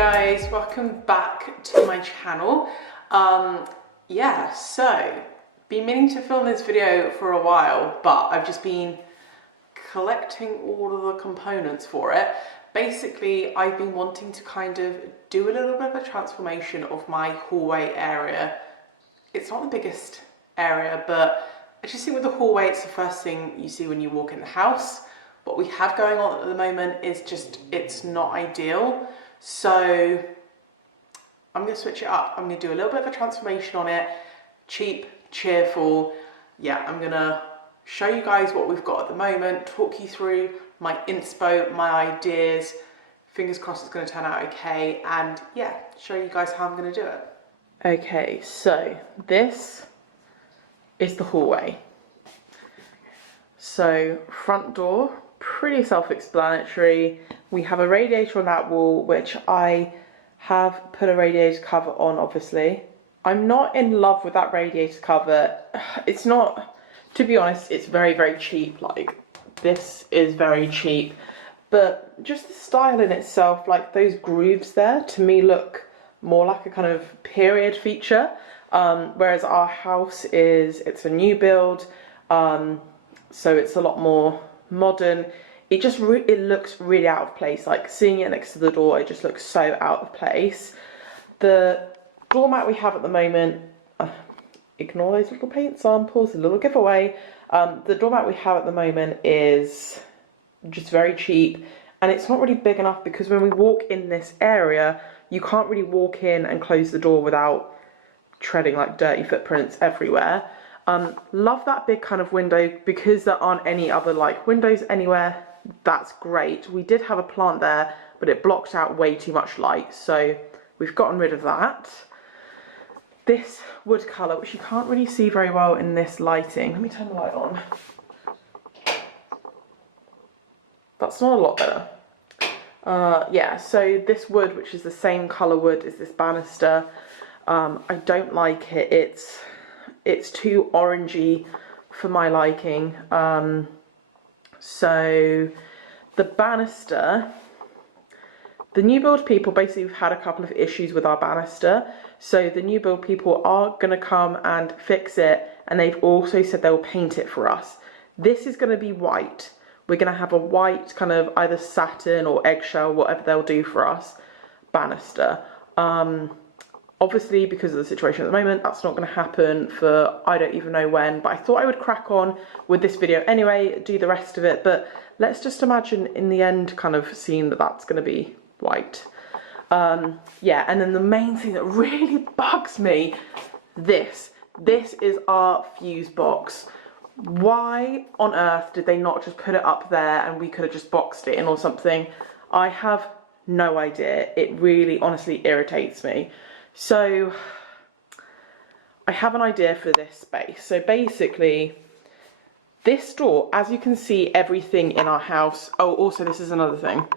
guys, welcome back to my channel. Yeah, so been meaning to film this video for a while, but I've just been collecting all of the components for it. Basically, I've been wanting to kind of do a little bit of a transformation of my hallway area. It's not the biggest area, but I just think with the hallway, it's the first thing you see when you walk in the house. What we have going on at the moment is just, it's not ideal. So I'm going to switch it up. I'm going to do a little bit of a transformation on it. Cheap, cheerful. Yeah, I'm going to show you guys what we've got at the moment, talk you through my inspo, my ideas. Fingers crossed it's going to turn out okay. And yeah, show you guys how I'm going to do it. Okay, so this is the hallway. So front door, pretty self-explanatory. We have a radiator on that wall, which I have put a radiator cover on, obviously. I'm not in love with that radiator cover. It's not, to be honest, it's very, very cheap. Like, this is very cheap. But just the style in itself, like those grooves there, to me look more like a kind of period feature. Whereas our house it's a new build. So it's a lot more modern. It just it looks really out of place. Like seeing it next to the door, it just looks so out of place. The doormat we have at the moment, ignore those little paint samples, a little giveaway. The doormat we have at the moment is just very cheap, and it's not really big enough because when we walk in this area, you can't really walk in and close the door without treading like dirty footprints everywhere. Love that big kind of window because there aren't any other like windows anywhere. That's great. We did have a plant there, but it blocked out way too much light, so we've gotten rid of that. This wood colour, which you can't really see very well in this lighting. Let me turn the light on. That's not a lot better. Yeah, so this wood, which is the same colour wood as this banister, I don't like it. It's too orangey for my liking. So the banister, the new build people, basically we've had a couple of issues with our banister. So the new build people are going to come and fix it, and they've also said they'll paint it for us. This is going to be white. We're going to have a white kind of either satin or eggshell, whatever they'll do for us, banister. Obviously, because of the situation at the moment, that's not going to happen for I don't even know when, but I thought I would crack on with this video anyway, do the rest of it, but let's just imagine in the end kind of seeing that that's going to be white. Yeah, and then the main thing that really bugs me, this is our fuse box. Why on earth did they not just put it up there and we could have just boxed it in or something? I have no idea. It really honestly irritates me. So I have an idea for this space. So basically this door, as you can see, everything in our house. Oh, also this is another thing.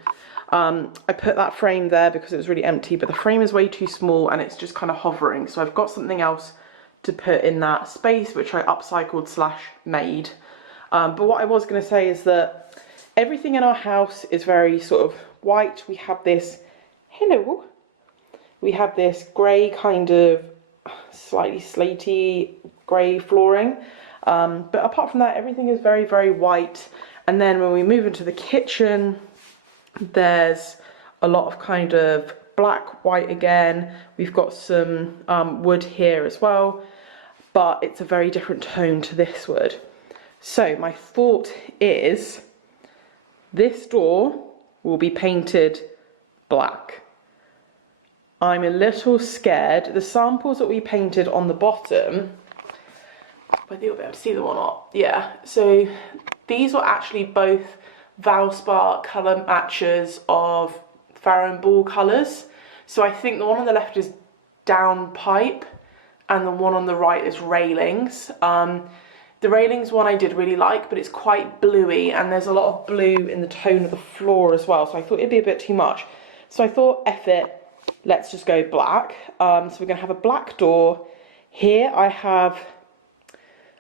I put that frame there because it was really empty, but the frame is way too small and it's just kind of hovering. So I've got something else to put in that space, which I upcycled / made. But what I was going to say is that everything in our house is very sort of white. We have this, hello. We have this grey kind of slightly slaty grey flooring. But apart from that, everything is very, very white. And then when we move into the kitchen, there's a lot of kind of black, white again. We've got some wood here as well, but it's a very different tone to this wood. So my thought is this door will be painted black. I'm a little scared. The samples that we painted on the bottom, whether you'll be able to see them or not. Yeah, so these were actually both Valspar colour matches of Farrow & Ball colours. So I think the one on the left is downpipe and the one on the right is railings. The railings one I did really like, but it's quite bluey and there's a lot of blue in the tone of the floor as well. So I thought it'd be a bit too much. So I thought, F it. Let's just go black. So we're going to have a black door. Here I have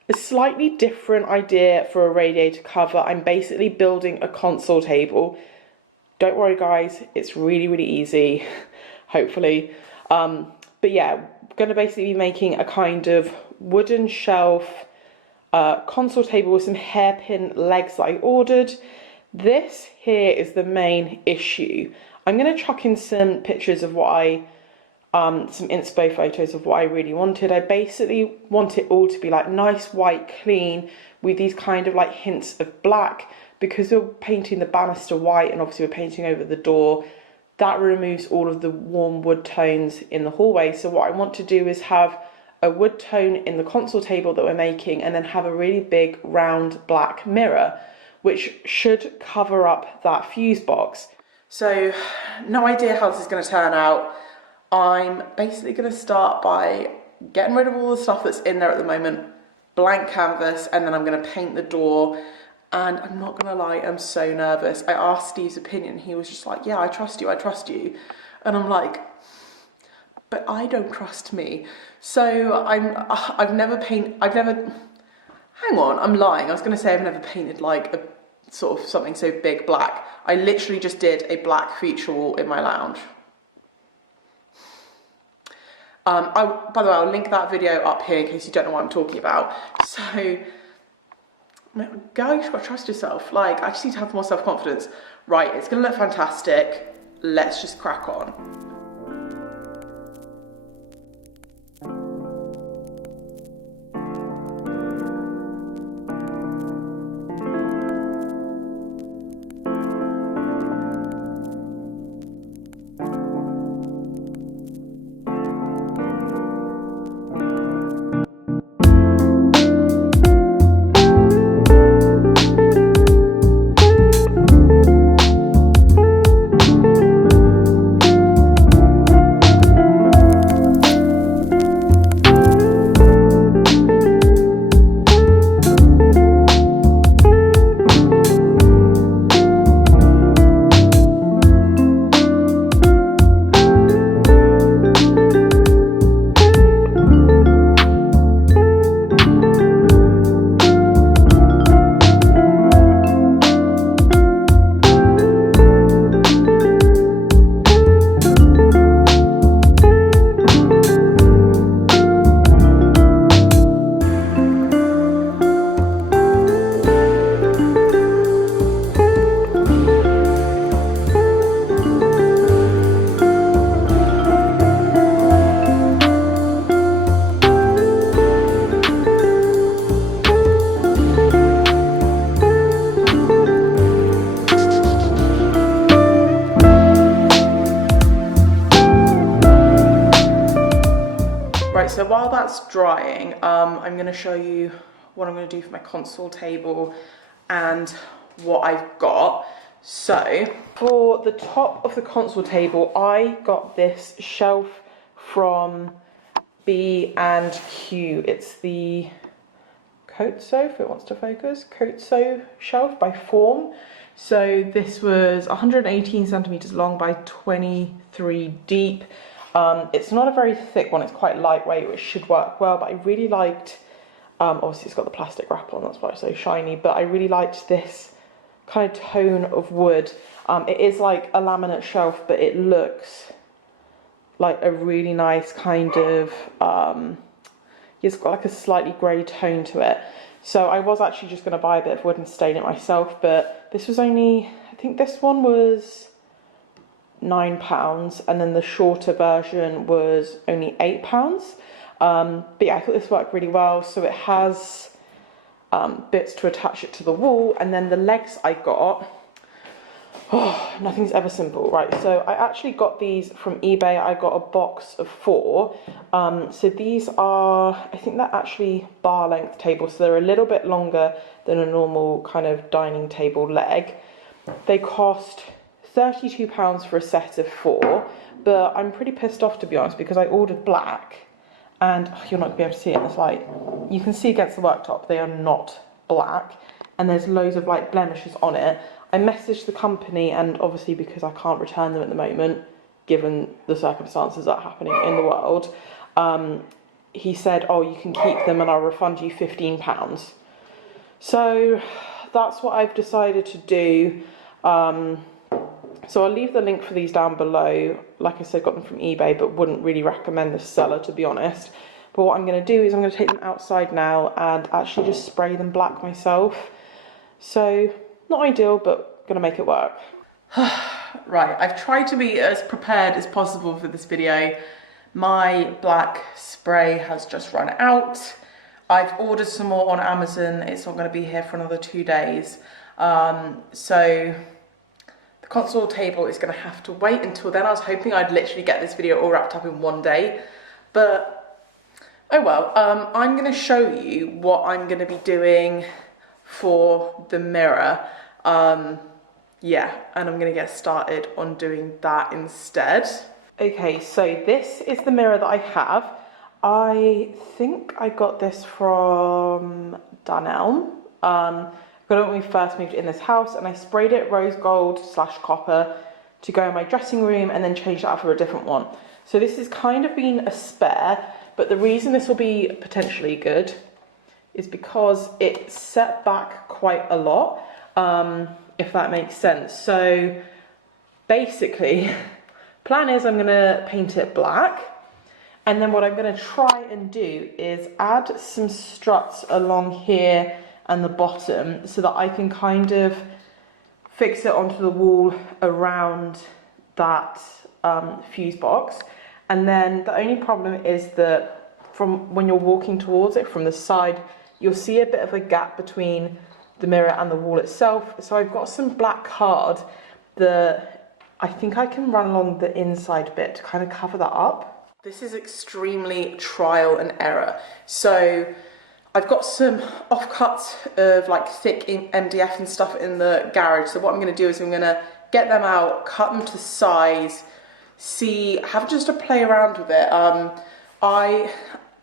a slightly different idea for a radiator cover. I'm basically building a console table. Don't worry guys, it's really, really easy. hopefully. But yeah, going to basically be making a kind of wooden shelf console table with some hairpin legs that I ordered. This here is the main issue. I'm going to chuck in some pictures of what some inspo photos of what I really wanted. I basically want it all to be like nice, white, clean, with these kind of like hints of black, because we're painting the banister white and obviously we're painting over the door. That removes all of the warm wood tones in the hallway. So what I want to do is have a wood tone in the console table that we're making, and then have a really big round black mirror, which should cover up that fuse box. So no idea how this is going to turn out. I'm basically going to start by getting rid of all the stuff that's in there at the moment, blank canvas, and then I'm going to paint the door. And I'm not going to lie, I'm so nervous. I asked Steve's opinion. He was just like, yeah, I trust you, I trust you. And I'm like, but I don't trust me. So hang on, I'm lying. I was going to say I've never painted like a sort of something so big black. I literally just did a black feature wall in my lounge. By the way, I'll link that video up here in case you don't know what I'm talking about. So, girl, you've got to trust yourself. Like, I just need to have more self-confidence. Right, it's going to look fantastic. Let's just crack on. Right, so while that's drying, I'm going to show you what I'm going to do for my console table and what I've got. So for the top of the console table, I got this shelf from B&Q. It's the Kotso, if it wants to focus, Kotso shelf by Form. So this was 118 centimeters long by 23 deep. It's not a very thick one, it's quite lightweight, which should work well, but I really liked, obviously it's got the plastic wrap on, that's why it's so shiny, but I really liked this kind of tone of wood. It is like a laminate shelf, but it looks like a really nice kind of, it's got like a slightly grey tone to it. So I was actually just going to buy a bit of wood and stain it myself, but this was only, I think this one was £9, and then the shorter version was only £8. But yeah, I thought this worked really well. So it has bits to attach it to the wall, and then the legs I got, oh, nothing's ever simple. Right, so I actually got these from eBay. I got a box of 4. So these are, I think they're actually bar length tables, so they're a little bit longer than a normal kind of dining table leg. They cost £32 for a set of 4, but I'm pretty pissed off, to be honest, because I ordered black, and you're not going to be able to see it in this light. You can see against the worktop they are not black, and there's loads of like blemishes on it. I messaged the company, and obviously because I can't return them at the moment, given the circumstances that are happening in the world, he said, oh, you can keep them and I'll refund you £15. So that's what I've decided to do. So I'll leave the link for these down below. Like I said, got them from eBay, but wouldn't really recommend the seller, to be honest. But what I'm going to do is I'm going to take them outside now and actually just spray them black myself. So not ideal, but going to make it work. Right, I've tried to be as prepared as possible for this video. My black spray has just run out. I've ordered some more on Amazon. It's not going to be here for another 2 days. So the console table is going to have to wait until then. I was hoping I'd literally get this video all wrapped up in one day, but oh well. I'm going to show you what I'm going to be doing for the mirror. Yeah, and I'm going to get started on doing that instead. Okay, so this is the mirror that I have. I think I got this from Dunelm. Got it when we first moved in this house, and I sprayed it rose gold / copper to go in my dressing room and then changed it out for a different one. So this has kind of been a spare, but the reason this will be potentially good is because it's set back quite a lot, if that makes sense. So basically, plan is I'm gonna paint it black, and then what I'm gonna try and do is add some struts along here and the bottom so that I can kind of fix it onto the wall around that fuse box. And then the only problem is that from when you're walking towards it from the side, you'll see a bit of a gap between the mirror and the wall itself. So I've got some black card that I think I can run along the inside bit to kind of cover that up. This is extremely trial and error. So I've got some offcuts of like thick MDF and stuff in the garage. So what I'm going to do is I'm going to get them out, cut them to size, have just a play around with it.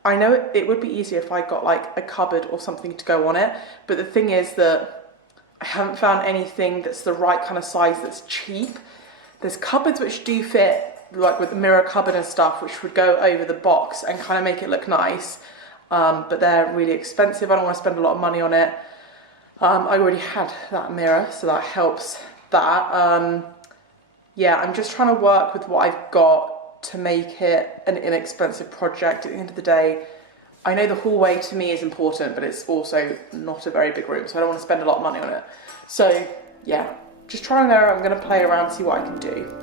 I know it would be easier if I got like a cupboard or something to go on it, but the thing is that I haven't found anything that's the right kind of size that's cheap. There's cupboards which do fit, like with the mirror cupboard and stuff, which would go over the box and kind of make it look nice, but they're really expensive. I don't want to spend a lot of money on it. I already had that mirror, so that helps that. Yeah, I'm just trying to work with what I've got to make it an inexpensive project. At the end of the day, I know the hallway to me is important, but it's also not a very big room, so I don't want to spend a lot of money on it. So yeah, just trying to I'm going to play around, see what I can do.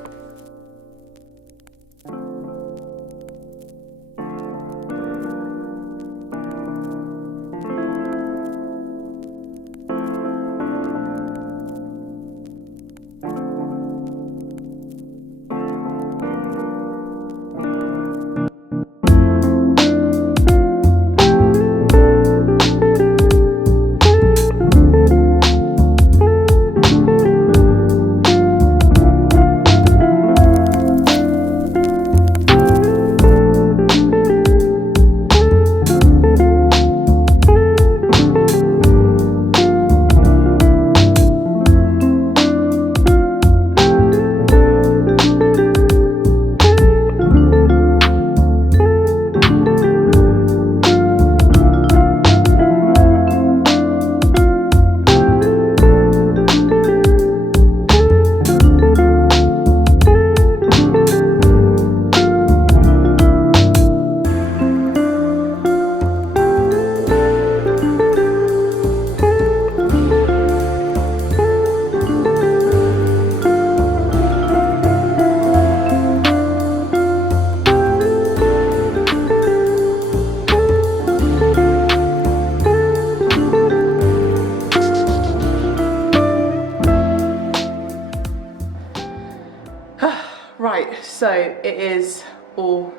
Right, so it is all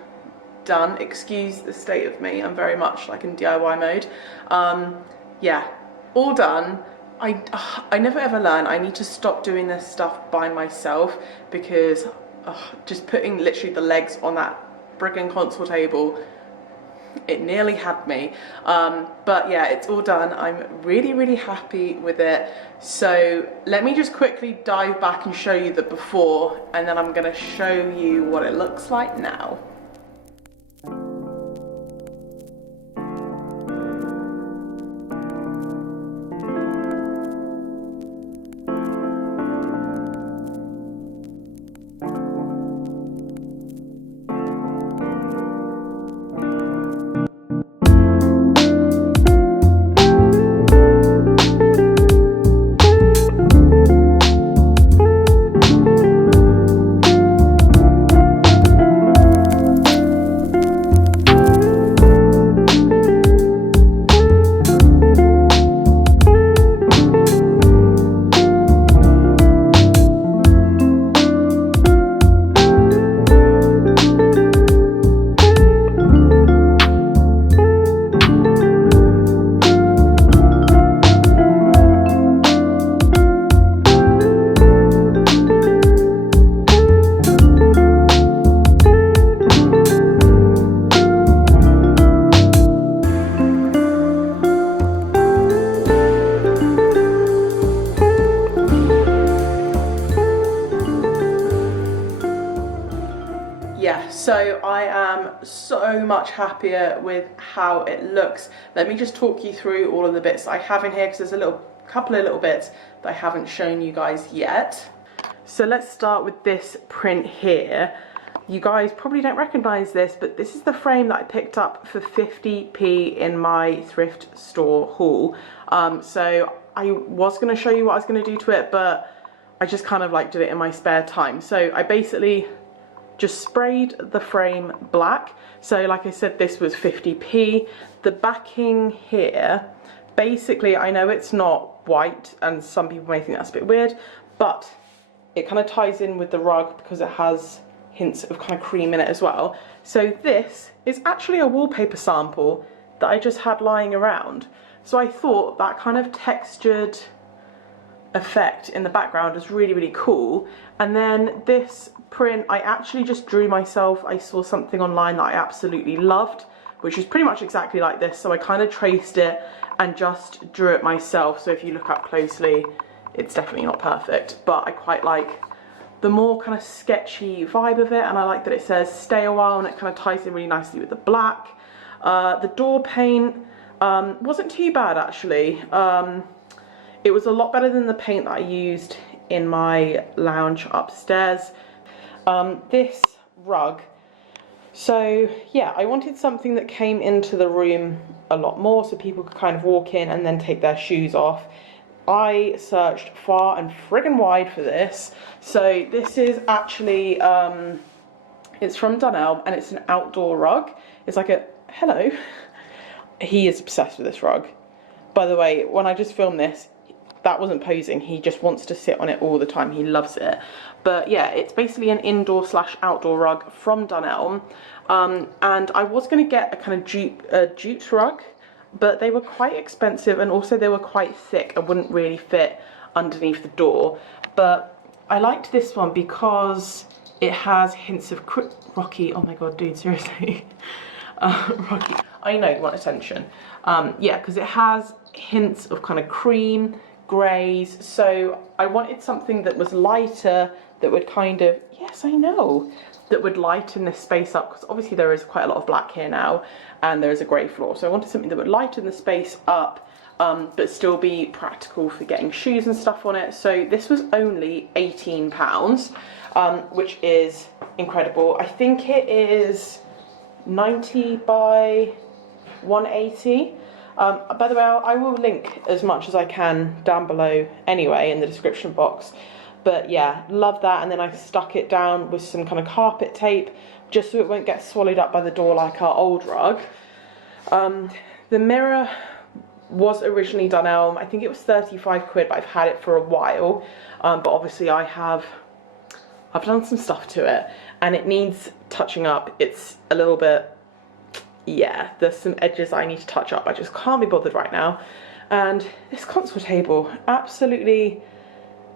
done. Excuse the state of me, I'm very much like in DIY mode. Yeah, all done. I never ever learn. I need to stop doing this stuff by myself because just putting literally the legs on that friggin' console table, it nearly had me. But yeah, it's all done. I'm really happy with it. So let me just quickly dive back and show you the before, and then I'm gonna show you what it looks like now. So I am so much happier with how it looks. Let me just talk you through all of the bits that I have in here, because there's a couple of little bits that I haven't shown you guys yet. So let's start with this print here. You guys probably don't recognise this, but this is the frame that I picked up for 50p in my thrift store haul. So I was going to show you what I was going to do to it, but I just kind of like did it in my spare time. So I basically just sprayed the frame black. So like I said, this was 50p. The backing here, basically, I know it's not white and some people may think that's a bit weird, but it kind of ties in with the rug because it has hints of kind of cream in it as well. So this is actually a wallpaper sample that I just had lying around. So I thought that kind of textured effect in the background is really, really cool. And then this print I actually just drew myself. I saw something online that I absolutely loved, which is pretty much exactly like this. So I kind of traced it and just drew it myself. So if you look up closely, it's definitely not perfect, but I quite like the more kind of sketchy vibe of it, and I like that it says stay a while and it kind of ties in really nicely with the black. The door paint wasn't too bad actually. It was a lot better than the paint that I used in my lounge upstairs. This rug, so yeah, I wanted something that came into the room a lot more so people could kind of walk in and then take their shoes off. I searched far and friggin' wide for this. So this is actually, it's from Dunelm and it's an outdoor rug. It's like a, hello. He is obsessed with this rug. By the way, when I just filmed this, that wasn't posing. He just wants to sit on it all the time. He loves it. But yeah, it's basically an indoor / outdoor rug from Dunelm. And I was going to get a kind of jute rug, but they were quite expensive and also they were quite thick and wouldn't really fit underneath the door. But I liked this one because it has hints of Rocky. Oh my god, dude, seriously. Rocky, I know you want attention. Yeah, because it has hints of kind of cream, greys. So I wanted something that was lighter, that would kind of, yes, I know, that would lighten this space up, because obviously there is quite a lot of black here now and there is a grey floor. So I wanted something that would lighten the space up, but still be practical for getting shoes and stuff on it. So this was only £18, which is incredible. I think it is 90 by 180. By the way, I will link as much as I can down below anyway in the description box. But yeah, love that. And then I stuck it down with some kind of carpet tape just so it won't get swallowed up by the door like our old rug. The mirror was originally Dunelm. I think it was 35 quid, but I've had it for a while. But obviously I've done some stuff to it and it needs touching up. It's a little bit, yeah, there's some edges I need to touch up. I just can't be bothered right now. And this console table, absolutely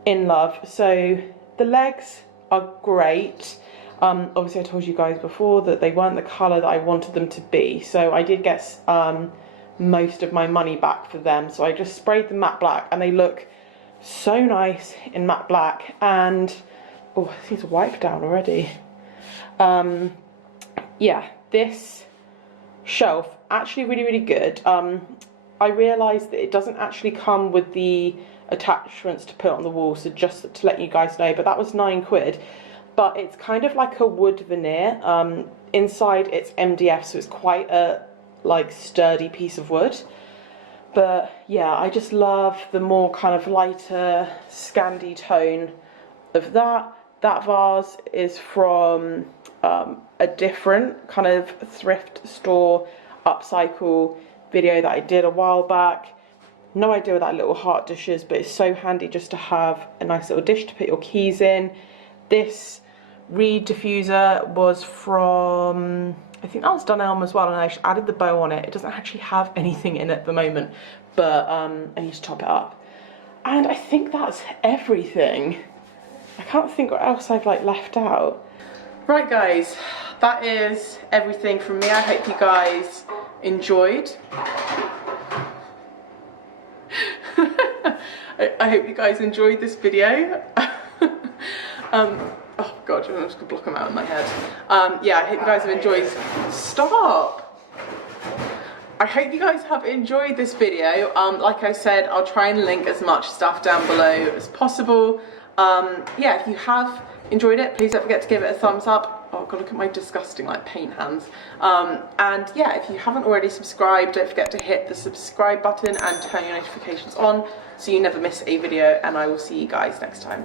in love. So the legs are great. Obviously I told you guys before that they weren't the colour that I wanted them to be, so I did get most of my money back for them. So I just sprayed them matte black and they look so nice in matte black. And oh, this needs a wipe down already. Yeah, this shelf actually really, really good. I realised that it doesn't actually come with the attachments to put on the wall, so just to let you guys know, but that was 9 quid. But it's kind of like a wood veneer. Inside it's MDF, so it's quite a like sturdy piece of wood. But yeah, I just love the more kind of lighter Scandi tone of that. That vase is from a different kind of thrift store upcycle video that I did a while back. No idea what that little heart dish is, but it's so handy just to have a nice little dish to put your keys in. This reed diffuser was from, I think that was Dunelm as well, and I just added the bow on it. It doesn't actually have anything in it at the moment, but I need to top it up. And I think that's everything. I can't think what else I've like left out. Right guys, that is everything from me. I hope you guys enjoyed. I hope you guys enjoyed this video. Oh, God, I'm just gonna block them out in my head. Yeah, I hope you guys have enjoyed. Stop! I hope you guys have enjoyed this video. Like I said, I'll try and link as much stuff down below as possible. Yeah, if you have enjoyed it, please don't forget to give it a thumbs up. Oh God, look at my disgusting like paint hands. And yeah, if you haven't already subscribed, don't forget to hit the subscribe button and turn your notifications on so you never miss a video, and I will see you guys next time.